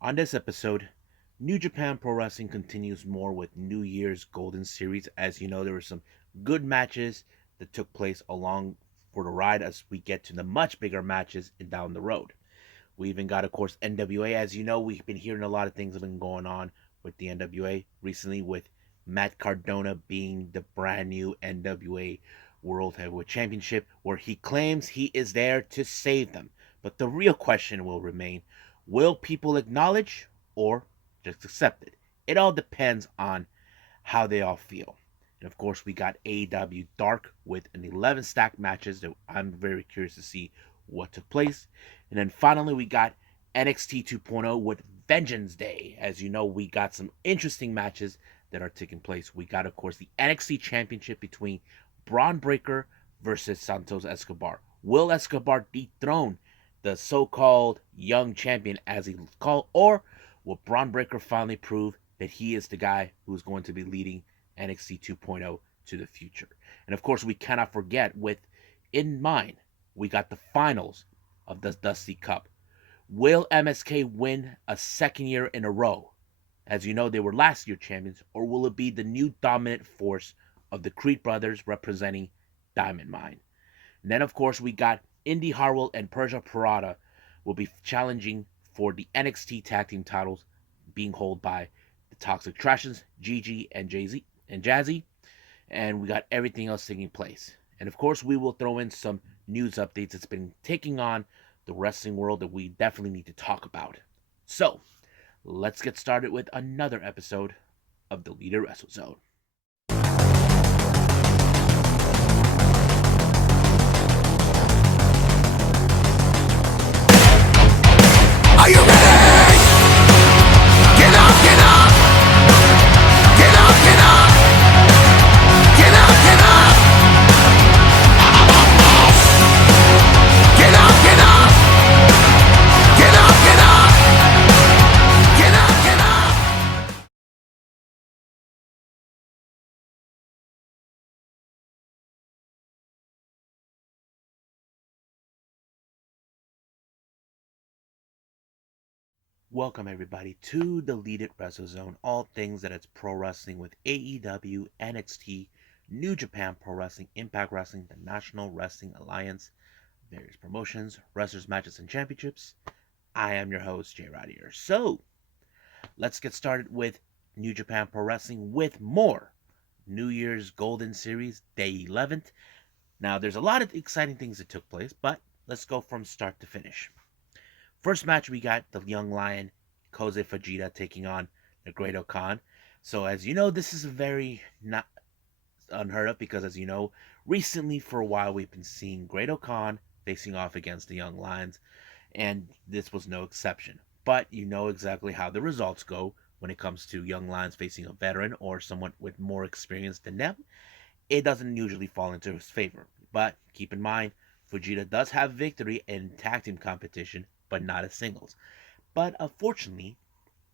On this episode, New Japan Pro Wrestling continues more with New Year's Golden Series. As you know, there were some good matches that took place along for the ride as we get to the much bigger matches down the road. We even got, of course, NWA. As you know, we've been hearing a lot of things have been going on with the NWA recently, with Matt Cardona being the brand new NWA World Heavyweight Championship, where he claims he is there to save them. But the real question will remain, will people acknowledge or just accept it? It all depends on how they all feel. And of course, we got AEW Dark with an 11 stack matches that I'm very curious to see what took place. And then finally, we got NXT 2.0 with Vengeance Day. As you know, we got some interesting matches that are taking place. We got, of course, the NXT Championship between Braun Breaker versus Santos Escobar. Will Escobar dethrone the so-called young champion, as he's called, or will Braun Breaker finally prove that he is the guy who's going to be leading NXT 2.0 to the future? And of course, we cannot forget, with in mind, we got the finals of the Dusty Cup. Will MSK win a second year in a row? As you know, they were last year champions, or will it be the new dominant force of the Creed brothers representing Diamond Mine? And then, of course, we got Indy Hartwell and Persia Parada will be challenging for the NXT tag team titles, being held by the Toxic Trashers, Gigi and Jay-Z and Jazzy. And we got everything else taking place. And of course, we will throw in some news updates that's been taking on the wrestling world that we definitely need to talk about. So, let's get started with another episode of the Leader Wrestle Zone. Are you ready? Get up, get up! Get up, get up! Get up, get up! Get up, get up! Get up, get up! Get up, get up! Welcome everybody to the Lead It Wrestle Zone, all things that it's pro wrestling with AEW, NXT, New Japan Pro Wrestling, Impact Wrestling, the National Wrestling Alliance, various promotions, wrestlers, matches, and championships. I am your host, Jay Rod here. So, let's get started with New Japan Pro Wrestling with more New Year's Golden Series, Day 11th. Now, there's a lot of exciting things that took place, but let's go from start to finish. First match, we got the Young Lion, Koze Fujita, taking on the Great Khan. So, as you know, this is very not unheard of because, as you know, recently for a while we've been seeing Great Khan facing off against the Young Lions, and this was no exception. But you know exactly how the results go when it comes to Young Lions facing a veteran or someone with more experience than them. It doesn't usually fall into his favor. But keep in mind, Fujita does have victory in tag team competition, but not as singles. But unfortunately,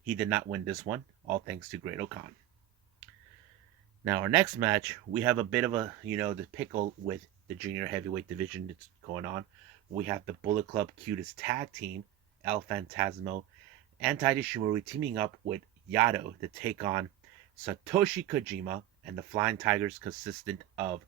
he did not win this one, all thanks to Great Khan. Now, our next match, we have a bit of the pickle with the junior heavyweight division that's going on. We have the Bullet Club Cutest Tag Team, El Phantasmo and Taiji Shimori teaming up with Yado to take on Satoshi Kojima and the Flying Tigers, consistent of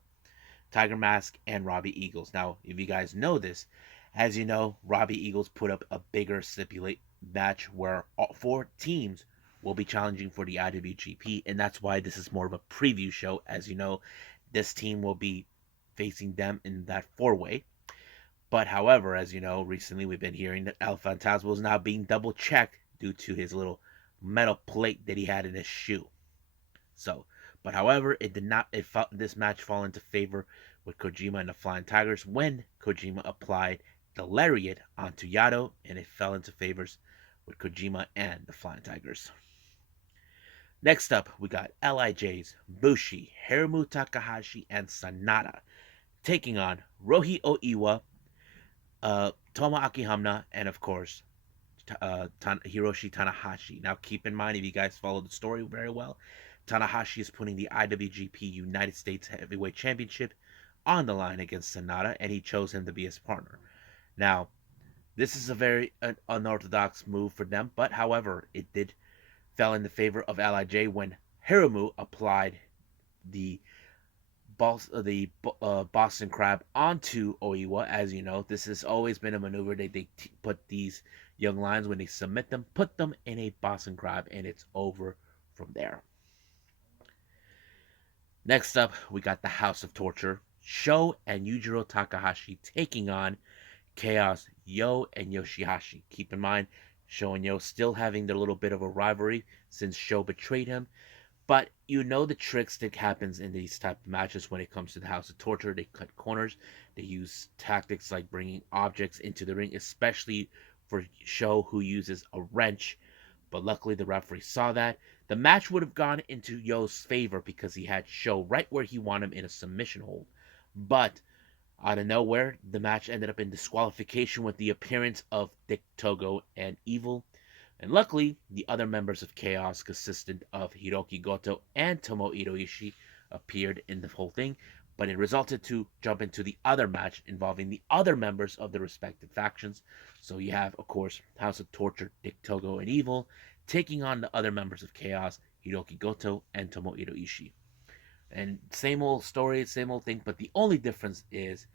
Tiger Mask and Robbie Eagles. Now, if you guys know this, as you know, Robbie Eagles put up a bigger stipulate match where all four teams will be challenging for the IWGP, and that's why this is more of a preview show. As you know, this team will be facing them in that four-way. But however, as you know, recently we've been hearing that El Phantasmo is now being double checked due to his little metal plate that he had in his shoe. So, but however, it did not. This match fall into favor with Kojima and the Flying Tigers when Kojima applied the lariat onto Yado, and it fell into favors with Kojima and the Flying Tigers. Next up, we got LIJ's Bushi, Hiromu Takahashi, and Sanada taking on Rohi Oiwa, Tomoaki Hamna, and of course, Hiroshi Tanahashi. Now, keep in mind, if you guys follow the story very well, Tanahashi is putting the IWGP United States Heavyweight Championship on the line against Sanada, and he chose him to be his partner. Now, This is a very unorthodox move for them, but however, it did fell in the favor of Lij when Hiromu applied the Boston Crab onto Oiwa. As you know, this has always been a maneuver. They put these young lions, when they submit them, put them in a Boston Crab, and it's over from there. Next up, we got the House of Torture. Sho and Yujiro Takahashi taking on Chaos, Yo, and Yoshihashi. Keep in mind, Sho and Yo still having their little bit of a rivalry since Sho betrayed him. But you know the tricks that happens in these type of matches when it comes to the House of Torture. They cut corners. They use tactics like bringing objects into the ring, especially for Sho, who uses a wrench. But luckily the referee saw that. The match would have gone into Yo's favor because he had Sho right where he wanted him in a submission hold. But out of nowhere, the match ended up in disqualification with the appearance of Dick Togo and Evil. And luckily, the other members of Chaos, consistent of Hiroki Goto and Tomohiro Ishii, appeared in the whole thing, but it resulted to jump into the other match involving the other members of the respective factions. So you have, of course, House of Torture, Dick Togo, and Evil, taking on the other members of Chaos, Hiroki Goto and Tomohiro Ishii. And same old story, same old thing, but the only difference is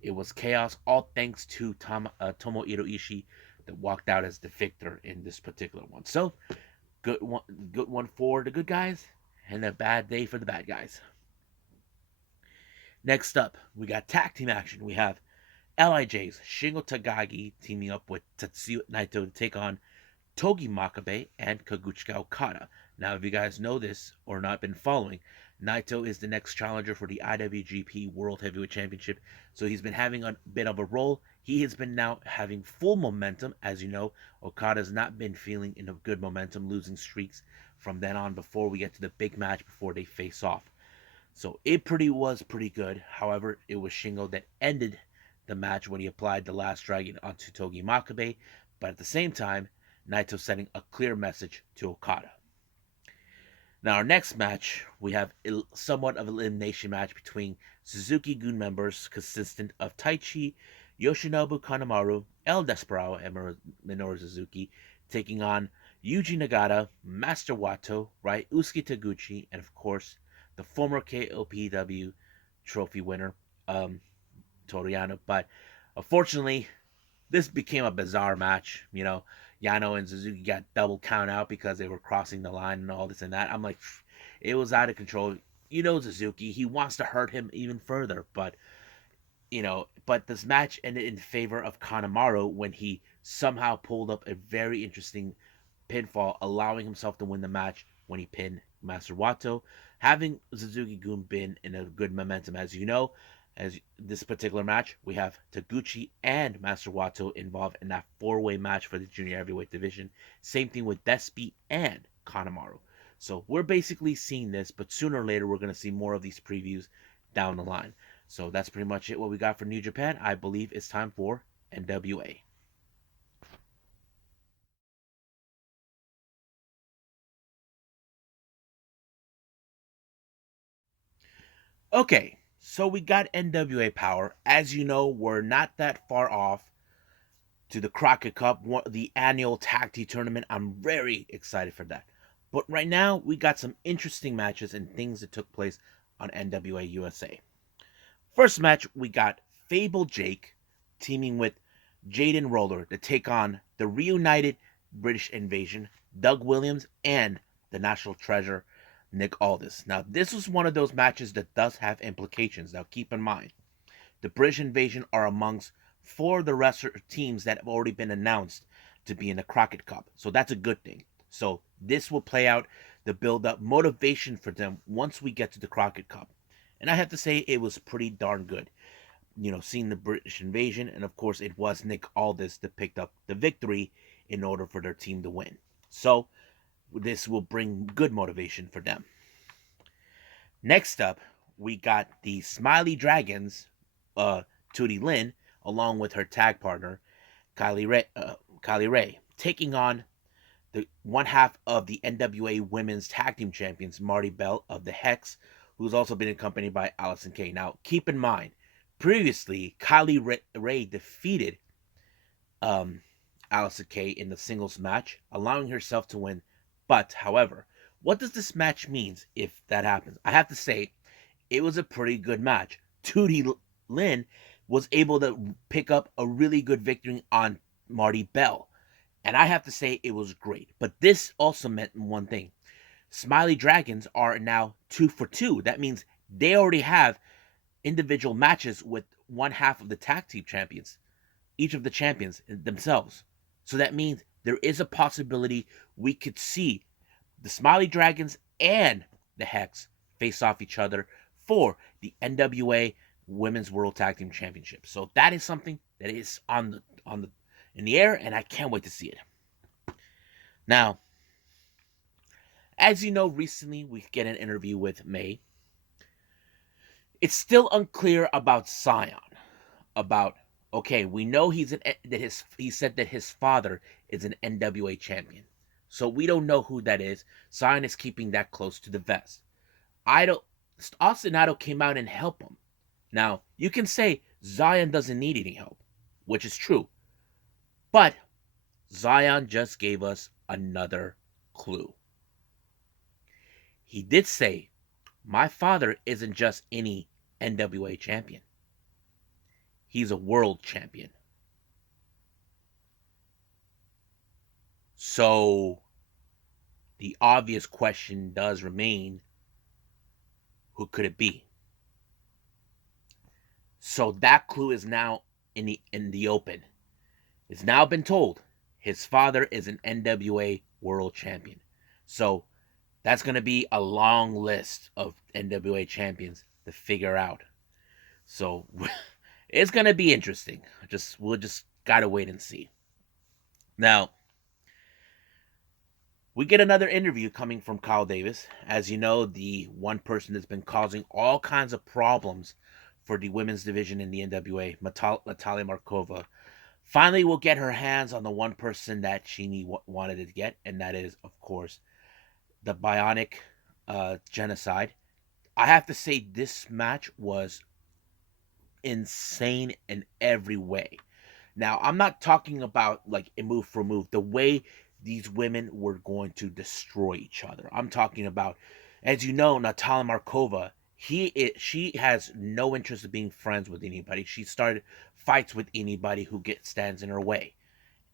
it was Chaos, all thanks to Tomohiro Ishii, that walked out as the victor in this particular one. So, good one for the good guys, and a bad day for the bad guys. Next up, we got tag team action. We have LIJ's Shingo Takagi teaming up with Tetsuya Naito to take on Togi Makabe and Kaguchika Okada. Now, if you guys know this or not been following, Naito is the next challenger for the IWGP World Heavyweight Championship, so he's been having a bit of a role. He has been now having full momentum. As you know, Okada's not been feeling in a good momentum, losing streaks from then on before we get to the big match before they face off. So it was pretty good. However, it was Shingo that ended the match when he applied the last dragon onto Togi Makabe, but at the same time, Naito sending a clear message to Okada. Now, our next match, we have somewhat of an elimination match between Suzuki-gun members consistent of Taichi, Yoshinobu Kanemaru, El Desperado, and Minoru Suzuki, taking on Yuji Nagata, Master Wato, Ryusuke Taguchi, and of course, the former KOPW trophy winner, Toriano. But unfortunately, this became a bizarre match. You know, Yano and Suzuki got double count out because they were crossing the line and all this and that. I'm like, it was out of control. You know, Suzuki, he wants to hurt him even further, but but this match ended in favor of Kanemaru when he somehow pulled up a very interesting pinfall, allowing himself to win the match when he pinned Master Wato. Having Suzuki-gun been in a good momentum, as you know, as this particular match, we have Taguchi and Master Wato involved in that four-way match for the junior heavyweight division. Same thing with Despi and Kanemaru. So we're basically seeing this, but sooner or later we're going to see more of these previews down the line. So that's pretty much it what we got for New Japan. I believe it's time for NWA. Okay, so we got NWA Powerrr. As you know, we're not that far off to the Crockett Cup, the annual tag team tournament. I'm very excited for that. But right now, we got some interesting matches and things that took place on NWA USA. First match, we got Fable Jake teaming with Jaden Roller to take on the reunited British Invasion, Doug Williams, and the National Treasure, Nick Aldis. Now, this was one of those matches that does have implications. Now, keep in mind, the British Invasion are amongst four of the wrestler teams that have already been announced to be in the Crockett Cup. So that's a good thing. So this will play out the build-up motivation for them once we get to the Crockett Cup. And I have to say, it was pretty darn good. Seeing the British Invasion, and of course, it was Nick Aldis that picked up the victory in order for their team to win. So this will bring good motivation for them. Next up, we got the Smiley Dragons, Tootie Lynn, along with her tag partner, Kylie Ray, taking on the one half of the NWA Women's Tag Team Champions, Marty Bell of the Hex, who's also been accompanied by Allison Kay. Now, keep in mind, previously, Kylie Ray defeated um, Alyssa Kay in the singles match, allowing herself to win. But, however, what does this match mean if that happens? I have to say, it was a pretty good match. Tootie Lynn was able to pick up a really good victory on Marty Bell. And I have to say, it was great. But this also meant one thing. Smiley Dragons are now 2 for 2. That means they already have individual matches with one half of the tag team champions, each of the champions themselves. So that means there is a possibility we could see the Smiley Dragons and the Hex face off each other for the NWA Women's World Tag Team Championship. So that is something that is in the air, and I can't wait to see it. Now, as you know, recently we get an interview with May. It's still unclear about Zion. About, okay, we know he said that his father is an NWA champion. So we don't know who that is. Zion is keeping that close to the vest. Austin Idol came out and helped him. Now, you can say Zion doesn't need any help, which is true. But Zion just gave us another clue. He did say, my father isn't just any NWA champion. He's a world champion. So, the obvious question does remain, who could it be? So that clue is now in the open. It's now been told his father is an NWA world champion. So that's going to be a long list of NWA champions to figure out. So it's going to be interesting. We'll just got to wait and see. Now, we get another interview coming from Kyle Davis. As you know, the one person that's been causing all kinds of problems for the women's division in the NWA, Natalia Markova, finally will get her hands on the one person that she wanted to get, and that is, of course, the Bionic Genocide. I have to say, this match was insane in every way. Now, I'm not talking about like a move for move, the way these women were going to destroy each other. I'm talking about, as you know, Natalia Markova, she has no interest in being friends with anybody. She started fights with anybody who stands in her way.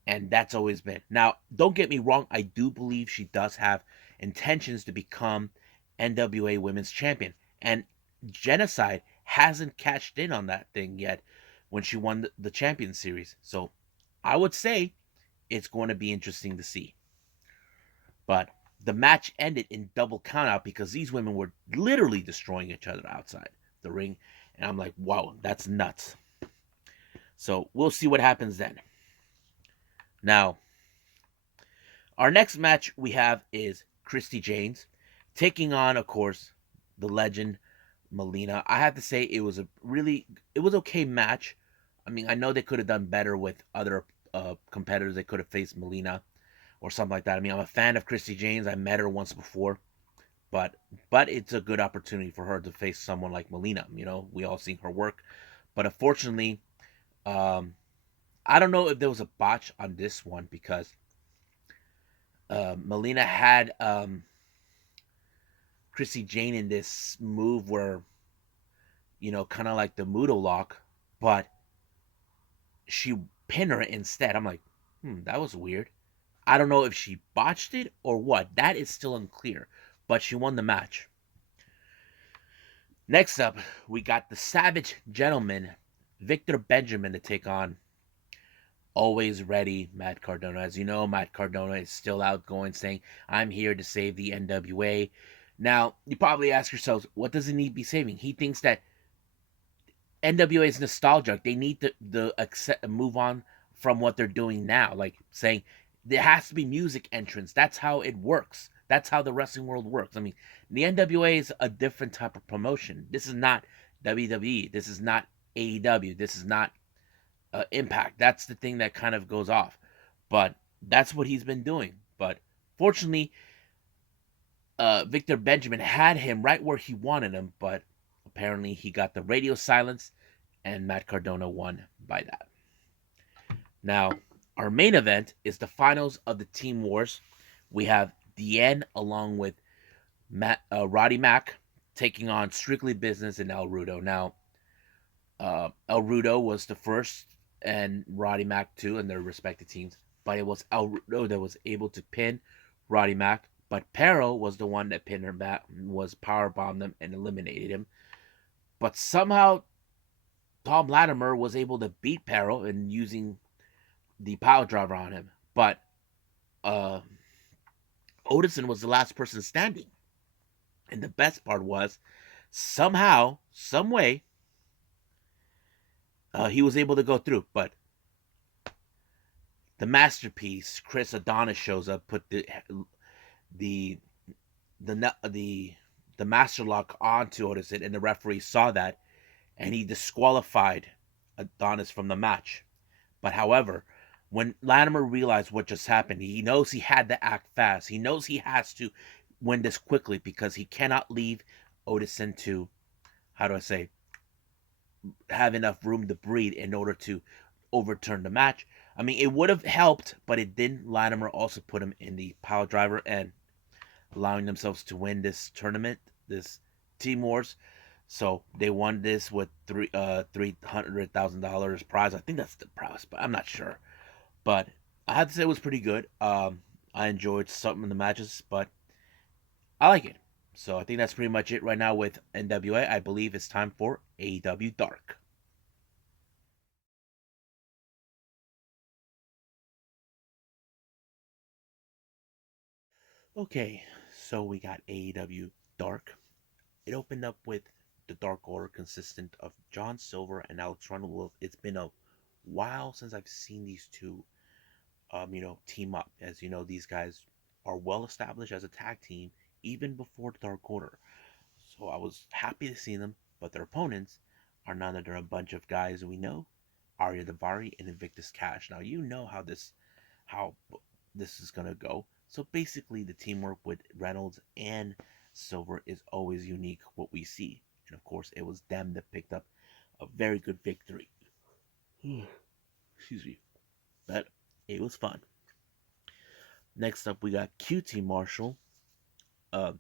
And that's always been. Now, don't get me wrong, I do believe she does have intentions to become NWA Women's Champion. And Genocide hasn't cashed in on that thing yet when she won the Champion Series. So I would say it's going to be interesting to see. But the match ended in double countout because these women were literally destroying each other outside the ring. And I'm like, wow, that's nuts. So we'll see what happens then. Now, our next match we have is Christy James taking on, of course, the legend Melina. I have to say it was okay match. I mean, I know they could have done better with other competitors. They could have faced Melina or something like that. I mean, I'm a fan of Christy James. I met her once before, but it's a good opportunity for her to face someone like Melina. You know, we all seen her work, but unfortunately, I don't know if there was a botch on this one because Melina had Chrissy Jane in this move where, you know, kind of like the Mudo lock, but she pinned her instead. I'm like, that was weird. I don't know if she botched it or what. That is still unclear, but she won the match. Next up, we got the Savage Gentleman, Victor Benjamin, to take on always ready Matt Cardona. As you know, Matt Cardona is still outgoing, saying, I'm here to save the NWA. Now, you probably ask yourselves, what does he need to be saving? He thinks that NWA is nostalgic. They need to move on from what they're doing now. Like saying, there has to be music entrance. That's how it works. That's how the wrestling world works. I mean, the NWA is a different type of promotion. This is not WWE. This is not AEW. This is not Impact. That's the thing that kind of goes off. But that's what he's been doing. But fortunately, Victor Benjamin had him right where he wanted him, but apparently he got the radio silence, and Matt Cardona won by that. Now, Our main event is the finals of the Team Wars. We have Deanne along with Roddy Mack taking on Strictly Business and El Rudo. Now, El Rudo was the first, and Roddy Mack too, in their respective teams. But it was El Rudo that was able to pin Roddy Mack. But Perro was the one that pinned him back, was powerbombed him and eliminated him. But somehow Tom Latimer was able to beat Perro and using the power driver on him. But uh, Odinson was the last person standing. And the best part was somehow, some way, he was able to go through. But the masterpiece, Chris Adonis, shows up, put the the the master lock onto Odinson, and the referee saw that, and he disqualified Adonis from the match. But however, when Latimer realized what just happened, he knows he had to act fast. He knows he has to win this quickly because he cannot leave Odinson to, how do I say, have enough room to breathe in order to overturn the match. I mean, it would have helped, but it didn't. Latimer also put him in the power driver and allowing themselves to win this tournament, this Team Wars. So they won this with $300,000 prize. I think that's the prize, but I'm not sure. But I had to say it was pretty good. I enjoyed some of the matches, but I like it. So I think that's pretty much it right now with NWA. I believe it's time for AEW Dark. Okay, so we got AEW Dark. It opened up with the Dark Order consistent of John Silver and Alex Reynolds. It's been a while since I've seen these two, team up. As you know, these guys are well established as a tag team even before the Dark Order. So I was happy to see them, but their opponents are none other than a bunch of guys we know, Arya Davari and Invictus Cash. Now you know how this is gonna go. So basically, the teamwork with Reynolds and Silver is always unique. What we see, and of course, it was them that picked up a very good victory. Excuse me, but it was fun. Next up, we got QT Marshall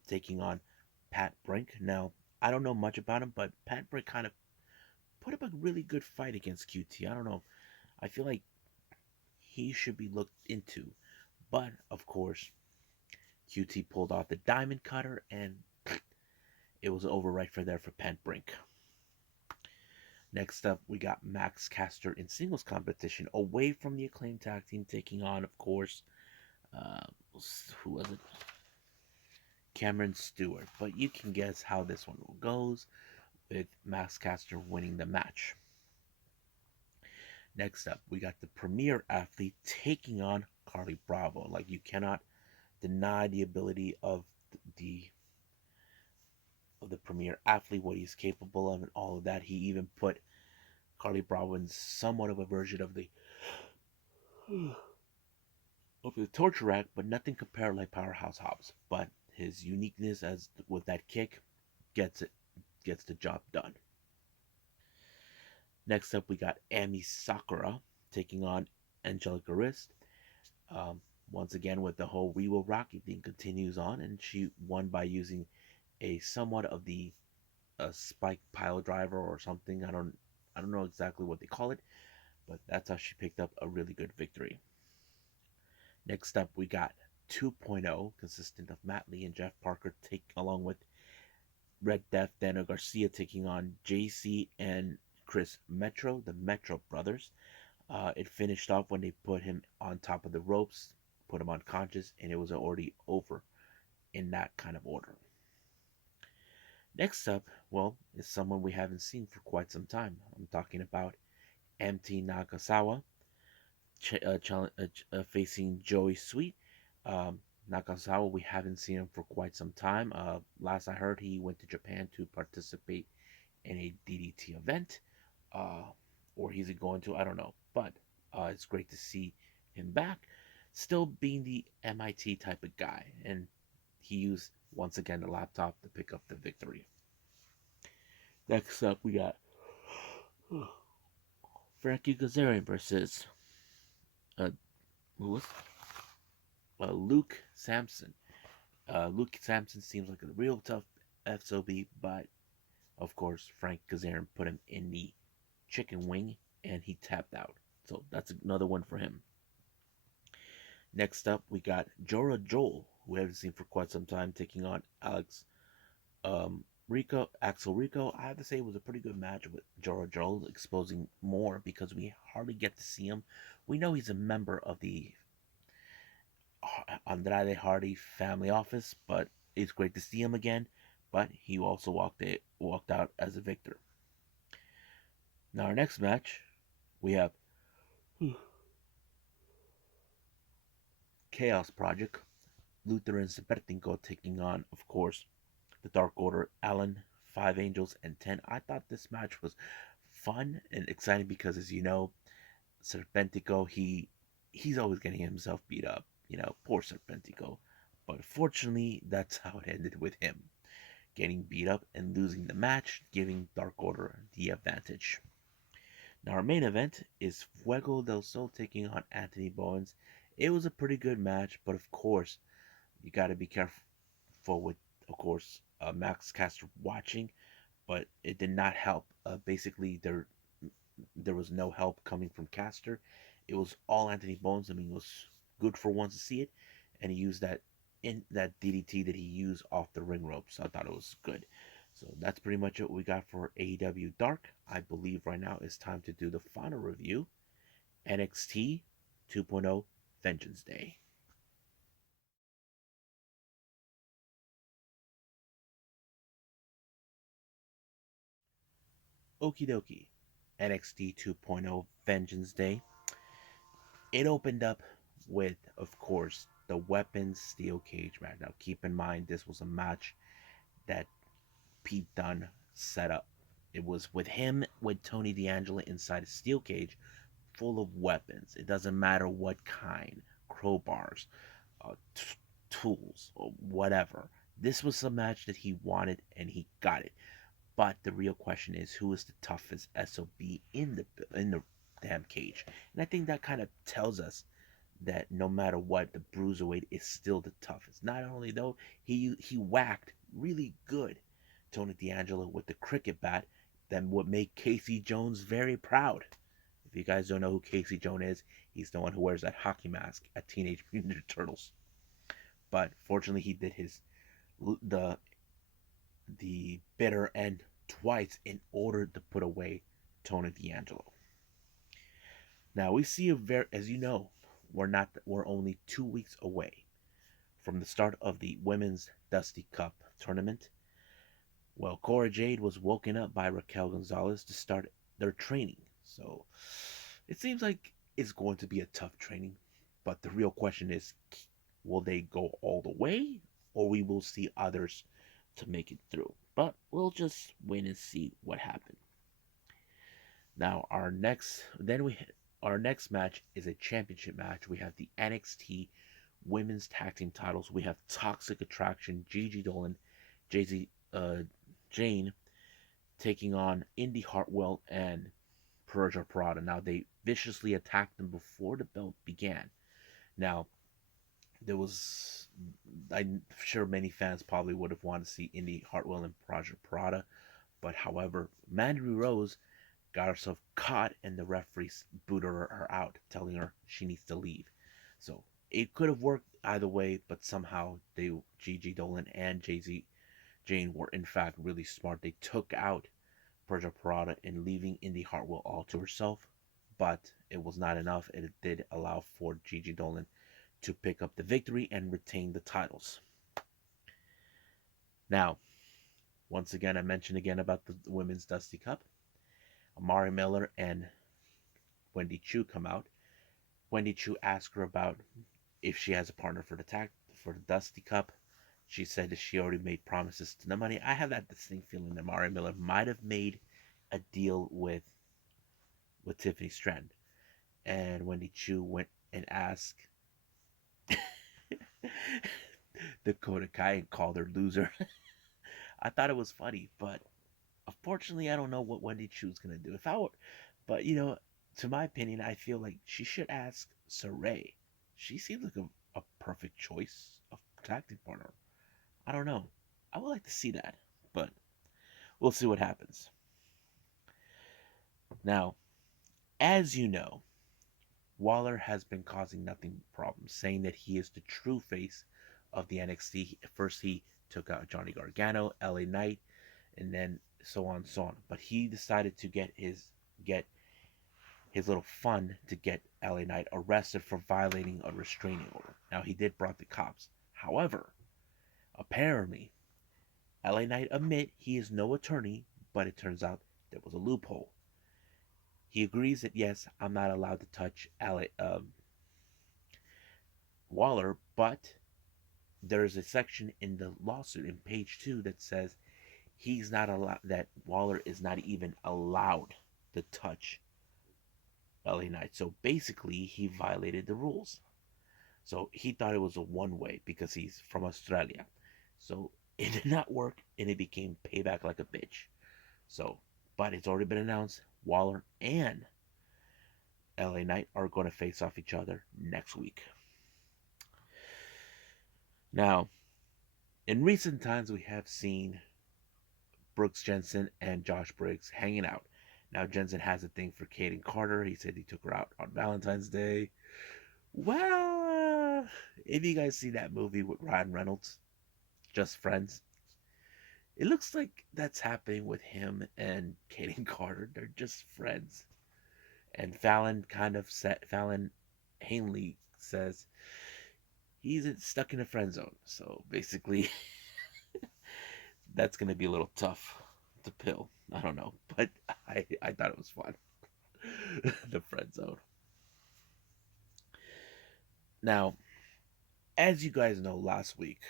taking on Pat Brink. Now, I don't know much about him, but Pat Brink kind of put up a really good fight against QT. I don't know. I feel like he should be looked into. But, of course, QT pulled off the diamond cutter, and it was over right for there for Pat Brink. Next up, we got Max Caster in singles competition away from the acclaimed tag team, taking on, of course, uh, who was it? Cameron Stewart. But you can guess how this one goes with Max Caster winning the match. Next up, we got the premier athlete taking on Carly Bravo. Like, you cannot deny the ability the of the premier athlete, what he's capable of, and all of that. He even put Carly Bravo in somewhat of a version of the torture rack, but nothing compared like Powerhouse Hobbs. But his uniqueness as with that kick gets the job done. Next up, we got Ami Sakura taking on Angelica Wrist. Once again, with the whole "We Will Rock You" thing continues on, and she won by using a somewhat of the spike pile driver or something. I don't know exactly what they call it, but that's how she picked up a really good victory. Next up, we got 2.0, consistent of Matt Lee and Jeff Parker, take along with Red Death, Daniel Garcia taking on JC and Chris Metro, the Metro brothers. It finished off when they put him on top of the ropes, put him unconscious, and it was already over in that kind of order. Next up, well, is someone we haven't seen for quite some time. I'm talking about MT Nakasawa facing Joey Sweet. Nakasawa, we haven't seen him for quite some time. Last I heard, he went to Japan to participate in a DDT event. Uh, or he's going to, I don't know. But it's great to see him back. Still being the MIT type of guy. And he used, once again, the laptop to pick up the victory. Next up, we got Frankie Kazarian versus who was Luke Sampson. Luke Sampson seems like a real tough SOB, but of course Frank Kazarian put him in the chicken wing and he tapped out. So that's another one for him. Next up, we got Jora Joel, who we haven't seen for quite some time, taking on Axel Rico. I have to say it was a pretty good match with Jora Joel, exposing more because we hardly get to see him. We know he's a member of the Andrade Hardy family office, but it's great to see him again. But he also walked out as a victor. Now our next match, we have Chaos Project, Luther and Sepertinko taking on, of course, the Dark Order, Allen, Five Angels, and 10. I thought this match was fun and exciting because, as you know, Serpentico, he's always getting himself beat up. Poor Serpentico. But fortunately, that's how it ended with him getting beat up and losing the match, giving Dark Order the advantage. Now, our main event is Fuego del Sol taking on Anthony Bowens. It was a pretty good match, but of course, you got to be careful with, of course, Max Caster watching, but it did not help. Basically, there was no help coming from Caster. It was all Anthony Bowens. I mean, it was good for once to see it, and he used that DDT that he used off the ring ropes. So I thought it was good. So that's pretty much what we got for AEW Dark. I believe right now it's time to do the final review. NXT 2.0 Vengeance Day. Okie dokie. NXT 2.0 Vengeance Day. It opened up with, of course, the weapons steel cage match. Now, keep in mind, this was a match that Pete Dunne set up. It was with him, with Tony D'Angelo inside a steel cage full of weapons. It doesn't matter what kind, crowbars, tools, or whatever. This was a match that he wanted and he got it. But the real question is, who is the toughest SOB in the damn cage? And I think that kind of tells us that no matter what, the bruiserweight is still the toughest. Not only though, he whacked really good Tony D'Angelo with the cricket bat that would make Casey Jones very proud. If you guys don't know who Casey Jones is, he's the one who wears that hockey mask at Teenage Mutant Ninja Turtles. But fortunately, he did the the bitter end twice in order to put away Tony D'Angelo. Now we see as you know, we're only 2 weeks away from the start of the Women's Dusty Cup tournament. Well, Cora Jade was woken up by Raquel Gonzalez to start their training. So it seems like it's going to be a tough training. But the real question is, will they go all the way? Or we will see others to make it through. But we'll just wait and see what happens. Now our next match is a championship match. We have the NXT Women's Tag Team titles. We have Toxic Attraction, Gigi Dolan, Jane taking on Indy Hartwell and Persia Parada. Now they viciously attacked them before the belt began. Now I'm sure many fans probably would have wanted to see Indy Hartwell and Persia Parada, but however, Mandy Rose got herself caught and the referees booted her out, telling her she needs to leave. So it could have worked either way, but somehow Gigi Dolan and Jane were in fact really smart. They took out Persia Parada and leaving Indy Hartwell all to herself, but it was not enough. It did allow for Gigi Dolan to pick up the victory and retain the titles. Now, once again, I mentioned again about the Women's Dusty Cup. Amari Miller and Wendy Chu come out. Wendy Chu asked her about if she has a partner for the Dusty Cup. She said that she already made promises to the money. I have that distinct feeling that Amari Miller might have made a deal with Tiffany Stratton. And Wendy Chu went and asked Dakota Kai and called her loser. I thought it was funny, but unfortunately, I don't know what Wendy Chu's gonna do. But to my opinion, I feel like she should ask Saray. She seems like a perfect choice of tag team partner. I don't know. I would like to see that, but we'll see what happens. Now, as you know, Waller has been causing nothing but problems, saying that he is the true face of the NXT. First, he took out Johnny Gargano, LA Knight, and then so on and so on. But he decided to get his little fun to get LA Knight arrested for violating a restraining order. Now he did brought the cops. However, apparently LA Knight admit he is no attorney, but it turns out there was a loophole. He agrees that yes, I'm not allowed to touch Waller, but there's a section in the lawsuit in page 2 that says he's not allowed that Waller is not even allowed to touch LA Knight. So basically he violated the rules. So he thought it was a one way because he's from Australia. So it did not work and it became payback like a bitch. So but it's already been announced Waller and LA Knight are going to face off each other next week. Now, in recent times, we have seen Brooks Jensen and Josh Briggs hanging out. Now, Jensen has a thing for Kaden Carter. He said he took her out on Valentine's Day. Well, if you guys see that movie with Ryan Reynolds, Just Friends, it looks like that's happening with him and Kaden Carter. They're just friends. And Fallon Hanley says he's stuck in a friend zone. So basically, that's going to be a little tough to pill. I don't know, but I thought it was fun. The friend zone. Now, as you guys know, last week,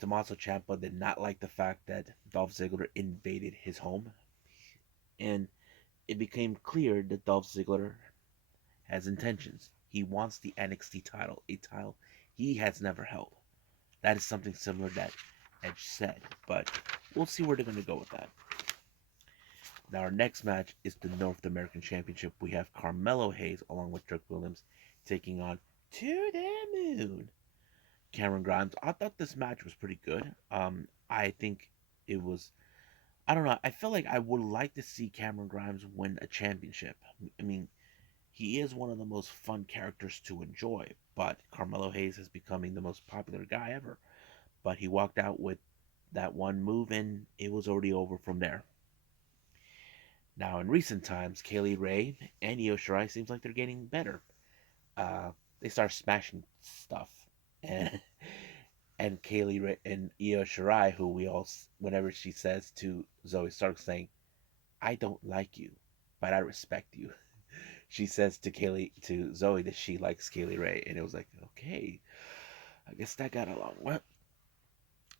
Tommaso Ciampa did not like the fact that Dolph Ziggler invaded his home, and it became clear that Dolph Ziggler has intentions. He wants the NXT title, a title he has never held. That is something similar that Edge said, but we'll see where they're going to go with that. Now, our next match is the North American Championship. We have Carmelo Hayes along with Trick Williams taking on To the Moon Cameron Grimes. I thought this match was pretty good. I think it was. I don't know. I feel like I would like to see Cameron Grimes win a championship. I mean, he is one of the most fun characters to enjoy, but Carmelo Hayes is becoming the most popular guy ever. But he walked out with that one move, and it was already over from there. Now, in recent times, Kaylee Ray and Io Shirai seems like they're getting better. They start smashing stuff, and and Kaylee Ray and Io Shirai, who we all, whenever she says to Zoe Stark, saying, "I don't like you, but I respect you." She says to Zoe that she likes Kaylee Ray, and it was like, okay, I guess that got along well.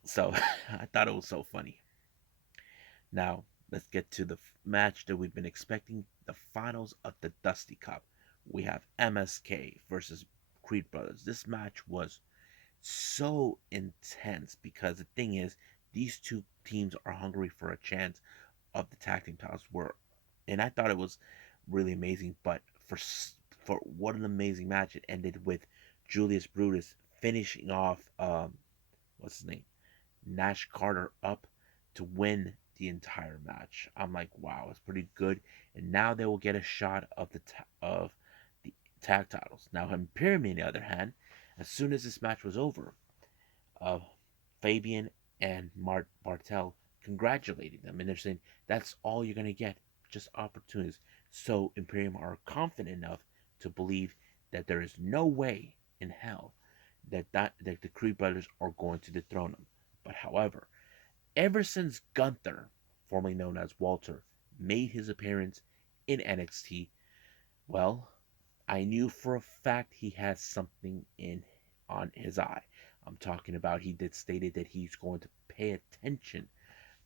So I thought it was so funny. Now, let's get to the match that we've been expecting, the finals of the Dusty Cup. We have MSK versus Creed Brothers. This match was so intense because the thing is, these two teams are hungry for a chance of the tag team titles. And I thought it was really amazing. But for what an amazing match! It ended with Julius Brutus finishing off what's his name, Nash Carter up to win the entire match. I'm like, wow, it's pretty good. And now they will get a shot of the tag titles. Now Imperium, on the other hand, as soon as this match was over, uh, Fabian and Bartel congratulating them, and they're saying that's all you're gonna get, just opportunities. So Imperium are confident enough to believe that there is no way in hell that the Creed brothers are going to dethrone them. But however, ever since Gunther, formerly known as Walter, made his appearance in NXT, well, I knew for a fact he has something in on his eye. I'm talking about he did stated that he's going to pay attention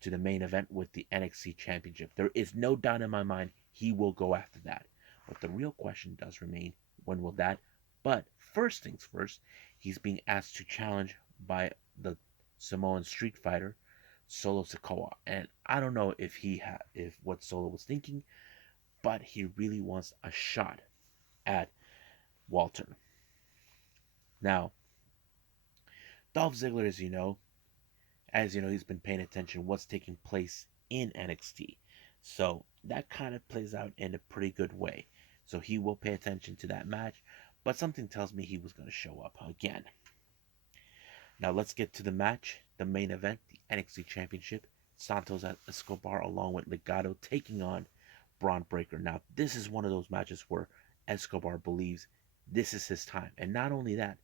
to the main event with the NXT Championship. There is no doubt in my mind he will go after that. But the real question does remain, when will that? But first things first, he's being asked to challenge by the Samoan Street Fighter Solo Sikoa, and I don't know if what Solo was thinking, but he really wants a shot at Walter. Now, Dolph Ziggler, as you know, he's been paying attention what's taking place in NXT. So that kind of plays out in a pretty good way. So he will pay attention to that match, but something tells me he was going to show up again. Now let's get to the match, the main event, the NXT Championship. Santos Escobar along with Legado taking on Braun Breaker. Now this is one of those matches where Escobar believes this is his time. And not only that,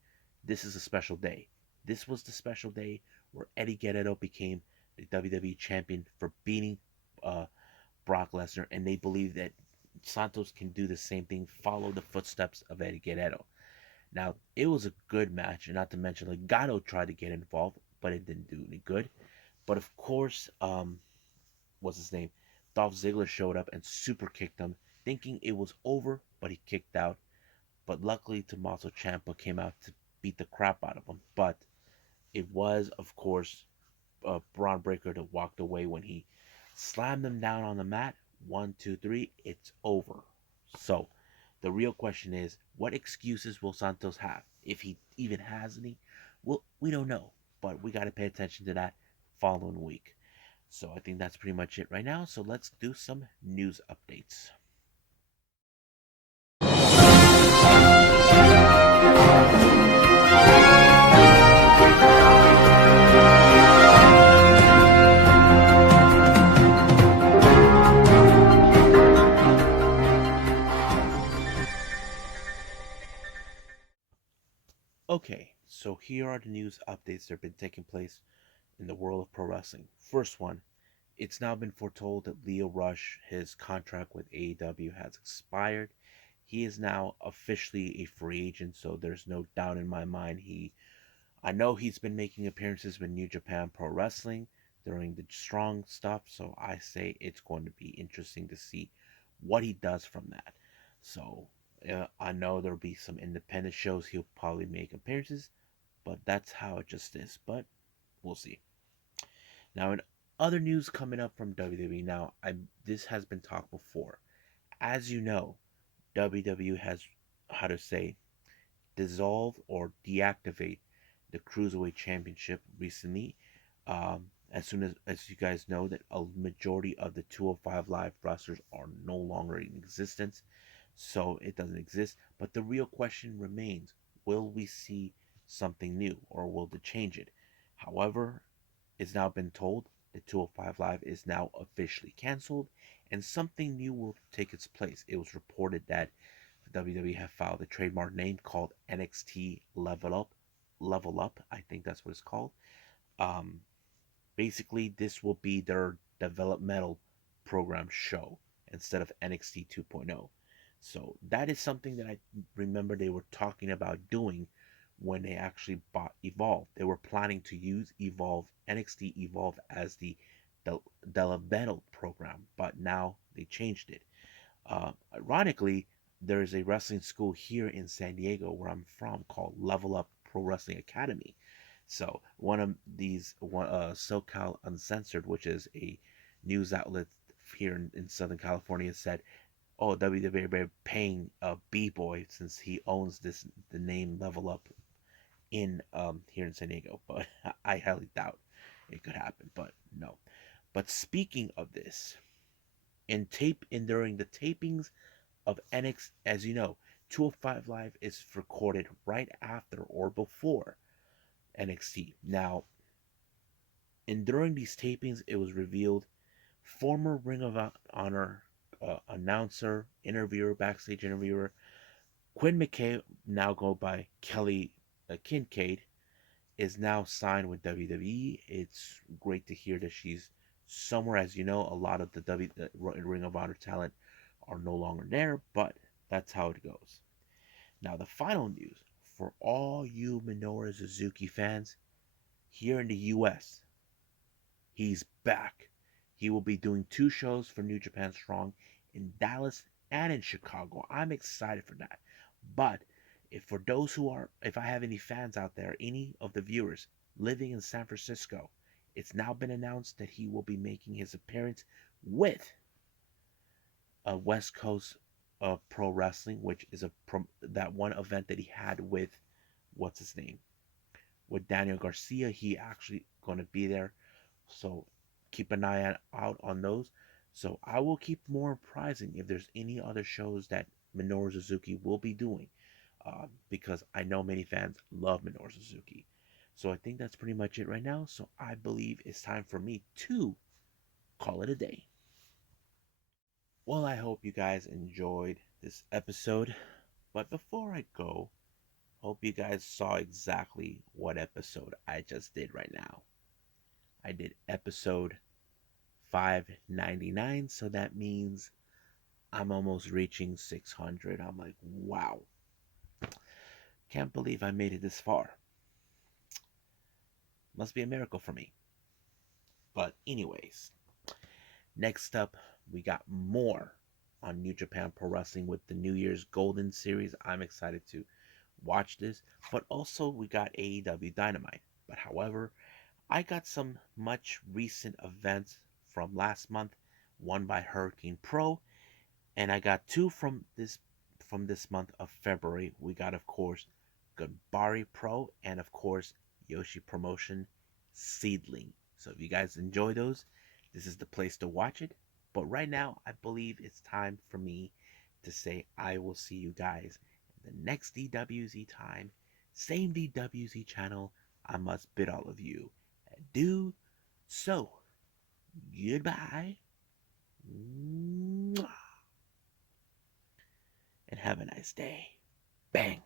this is a special day. This was the special day where Eddie Guerrero became the WWE champion for beating uh, Brock Lesnar, and they believe that Santos can do the same thing, follow the footsteps of Eddie Guerrero. Now, it was a good match, and not to mention, Legado tried to get involved, but it didn't do any good. But of course, what's his name? Dolph Ziggler showed up and super kicked him, thinking it was over, but he kicked out. But luckily, Tommaso Ciampa came out to beat the crap out of him. But it was, of course, Braun Breaker that walked away when he slammed him down on the mat. 1, 2, 3, it's over. So, the real question is, what excuses will Santos have? If he even has any, well, we don't know. But we got to pay attention to that following week. So I think that's pretty much it right now. So let's do some news updates. Okay, so here are the news updates that have been taking place in the world of pro wrestling. First one, it's now been foretold that Lio Rush, his contract with AEW has expired. He is now officially a free agent, so there's no doubt in my mind I know he's been making appearances with New Japan Pro Wrestling during the strong stuff, so I say it's going to be interesting to see what he does from that. So I know there'll be some independent shows he'll probably make appearances, but that's how it just is. But we'll see. Now, in other news coming up from WWE, this has been talked before. As you know, WWE has, how to say, dissolve or deactivate the Cruiserweight Championship recently. As soon as you guys know that a majority of the 205 Live wrestlers are no longer in existence, so it doesn't exist. But the real question remains: will we see something new, or will they change it? However, it's now been told that 205 Live is now officially canceled, and something new will take its place. It was reported that WWE have filed a trademark name called NXT Level Up. I think that's what it's called. Um, Basically, this will be their developmental program show instead of NXT 2.0. So that is something that I remember they were talking about doing when they actually bought Evolve. They were planning to use NXT Evolve as the developmental program, but now they changed it. Ironically, there is a wrestling school here in San Diego where I'm from called Level Up Pro Wrestling Academy. So one of these, SoCal Uncensored, which is a news outlet here in Southern California, said, "Oh, WWE paying a B-boy since he owns the name Level Up in here in San Diego." But I highly doubt it could happen. But no. But speaking of this, during the tapings of NXT, as you know, 205 Live is recorded right after or before NXT. Now, and during these tapings, it was revealed former Ring of Honor announcer, interviewer, backstage interviewer, Quinn McKay, now go by Kelly Kincaid, is now signed with WWE. It's great to hear that she's somewhere. As you know, a lot of the Ring of Honor talent are no longer there, but that's how it goes. Now, the final news for all you Minoru Suzuki fans here in the US, he's back. He will be doing 2 shows for New Japan Strong in Dallas and in Chicago. I'm excited for that. But if I have any fans out there, any of the viewers living in San Francisco, it's now been announced that he will be making his appearance with a West Coast of pro wrestling, which is that one event that he had with what's his name, with Daniel Garcia. He actually going to be there, so keep an eye out on those. So I will keep more apprising if there's any other shows that Minoru Suzuki will be doing, because I know many fans love Minoru Suzuki. So I think that's pretty much it right now. So I believe it's time for me to call it a day. Well, I hope you guys enjoyed this episode. But before I go, hope you guys saw exactly what episode I just did right now. I did episode 599, so that means I'm almost reaching 600. I'm like, wow. Can't believe I made it this far. Must be a miracle for me. But, anyways, next up, we got more on New Japan Pro Wrestling with the New Year's Golden Series. I'm excited to watch this. But also, we got AEW Dynamite. But, however, I got some much recent events from last month, one by Hurricane Pro, and I got two from this month of February. We got, of course, Goodbari Pro, and of course Yoshi Promotion Seedling. So if you guys enjoy those, this is the place to watch it. But right now, I believe it's time for me to say I will see you guys in the next DWZ time, same DWZ channel. I must bid all of you adieu. So goodbye, and have a nice day. Bang.